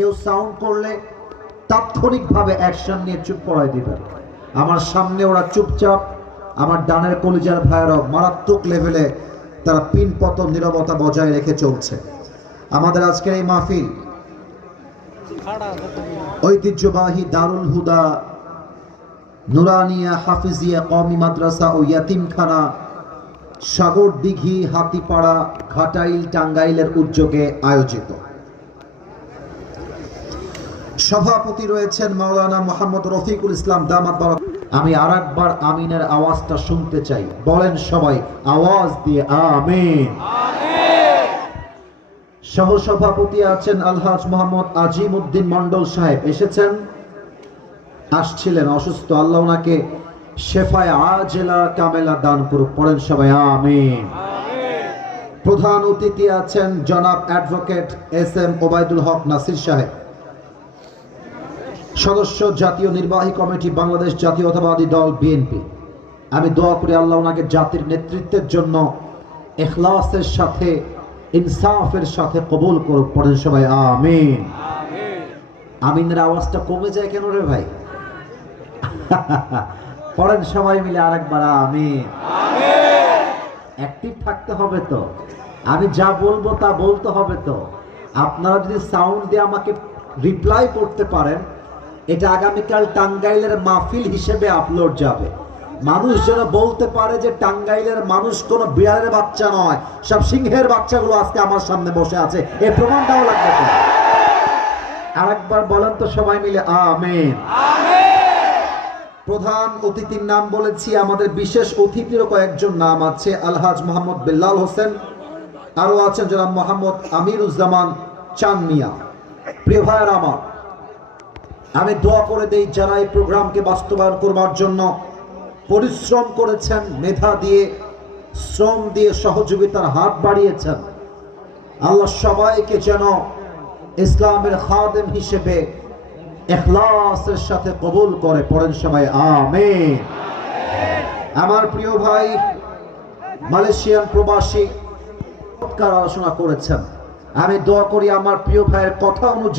কেউ সাউন্ড করলে তাৎক্ষণিকভাবে অ্যাকশন নিয়ে চুপ করাই দিবেন। আমার সামনে ওরা চুপচাপ, আমার ডানের কলিজার ভাইয়েরা মারাত্মক লেভেলে তারা পিন পতন নীরবতা বজায় রেখে চলছে। আমাদের আজকের এই মাহফিল ঐতিহ্যবাহী দারুল হুদা নুরানিয়া হাফিজিয়া কওমি মাদ্রাসা ও ইয়াতিমখানা সাগর দিঘি হাতিপাড়া ঘাটাইল টাঙ্গাইলের উদ্যোগে আয়োজিত। সভাপতি রয়েছেন মাওলানা মোহাম্মদ রফিকুল ইসলাম দামাত বারাক। আমি আরেকবার আমিনের আওয়াজটা শুনতে চাই, বলেন সবাই আওয়াজ দিয়ে আমিন। সহসভাপতি আছেন আলহাজ মোহাম্মদ আজিম উদ্দিন মন্ডল সাহেব, এসেছেন, আসছিলেন অসুস্থ, আল্লাহ ওনাকে শেফায়ে আজেলা কামেলা দান করুক, পড়েন সবাই আমিন। প্রধান অতিথি আছেন জনাব অ্যাডভোকেট এস এম ওবায়দুল হক নাসির সাহেব, সদস্য জাতীয় নির্বাহী কমিটি বাংলাদেশ জাতীয়তাবাদী দল বিএনপি। আমি দোয়া করি আল্লাহ ওনাকে জাতির নেতৃত্বের জন্য ইখলাসের সাথে ইনসাফের সাথে কবুল করুক, পড়েন সবাই আমিন। আমিনের আওয়াজটা কমে যায় কেন রে ভাই? পড়েন সবাই মিলে আরেকবার আমিন। অ্যাক্টিভ থাকতে হবে তো, আমি যা বলবো তা বলতে হবে তো। আপনারা যদি সাউন্ড দিয়ে আমাকে রিপ্লাই করতে পারেন, এটা আগামীকাল টাঙ্গাইলের মাহফিল হিসেবে আপলোড যাবে। মানুষ যেন বলতে পারে যে টাঙ্গাইলের মানুষ কোনো বিড়ালের বাচ্চা নয়, সব সিংহের বাচ্চাগুলো আজকে আমার সামনে বসে আছে, এই প্রমাণটাও লাগবে। আরেকবার বলেন তো সবাই মিলে আমিন। প্রধান অতিথির নাম বলেছি, আমাদের বিশেষ অতিথিরও কয়েকজন নাম আছে। আলহাজ মোহাম্মদ বেল্লাল হোসেন, আরো আছেন জনাব মোহাম্মদ আমিরুজ্জামান চান মিয়া। প্রিয় ভাইয়ের আমার, আমি দোয়া করে দেই যারা এই প্রোগ্রামকে বাস্তবায়ন করবার জন্য পরিশ্রম করেছেন, মেধা দিয়ে শ্রম দিয়ে সহযোগিতার হাত বাড়িয়েছেন, আল্লাহ সবাইকে যেন ইসলামের খাদেম হিসেবে ইখলাসের সাথে কবুল করে, পড়েন সবাই আমিন। আমার প্রিয় ভাই মালয়েশিয়ান প্রবাসী আলোচনা করেছেন, আমি দোয়া করি আমার প্রিয় ভাইয়ের কথা অনুযায়ী